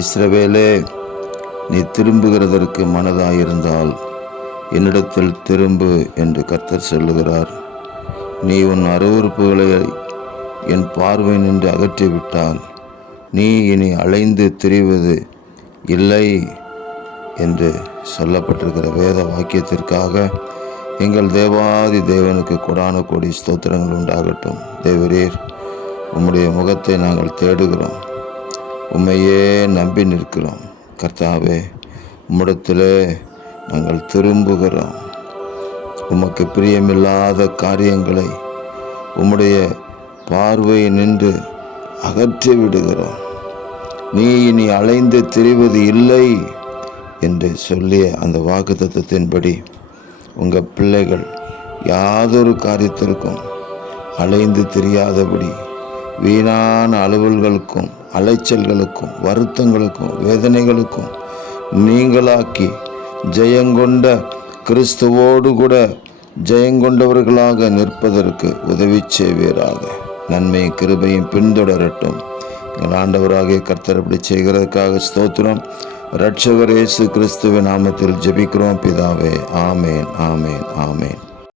இஸ்ரவேலே, நீ திரும்புகிறதற்கு மனதாயிருந்தால் என்னிடத்தில் திரும்பு என்று கர்த்தர் சொல்லுகிறார். நீ உன் அருவருப்புகளை என் பார்வை நின்று அகற்றிவிட்டால் நீ இனி அலைந்து திரிவது இல்லை என்று சொல்லப்பட்டிருக்கிற வேத வாக்கியத்திற்காக எங்கள் தேவாதி தேவனுக்கு கொடான கோடி ஸ்தோத்திரங்கள் உண்டாகட்டும். தேவரீர், உம்முடைய முகத்தை நாங்கள் தேடுகிறோம், உம்மையே நம்பி நிற்கிறோம். கர்த்தாவே, உம்மிடத்திலே நாங்கள் திரும்புகிறோம். உமக்கு பிரியமில்லாத காரியங்களை உம்முடைய பார்வை நின்று அகற்றி விடுகிறோம். நீ இனி அலைந்து திரிவது இல்லை என்று சொல்லிய அந்த வாக்குத்தத்தத்தின்படி உங்கள் பிள்ளைகள் யாதொரு காரியத்திற்கும் அலைந்து தெரியாதபடி வீணான அலுவல்களுக்கும் அலைச்சல்களுக்கும் வருத்தங்களுக்கும் வேதனைகளுக்கும் நீங்களாக்கி ஜெயங்கொண்ட கிறிஸ்துவோடு கூட ஜெயங்கொண்டவர்களாக நிற்பதற்கு உதவி செய்வீராக. நன்மையும் கிருபையும் பின்தொடரட்டும். எங்கள் ஆண்டவராகிய கர்த்தர் அப்படி செய்கிறதுக்காக ஸ்தோத்திரம். இரட்சகர் இயேசு கிறிஸ்துவின் நாமத்தில் ஜெபிக்கிறோம் பிதாவே. ஆமேன், ஆமேன், ஆமேன்.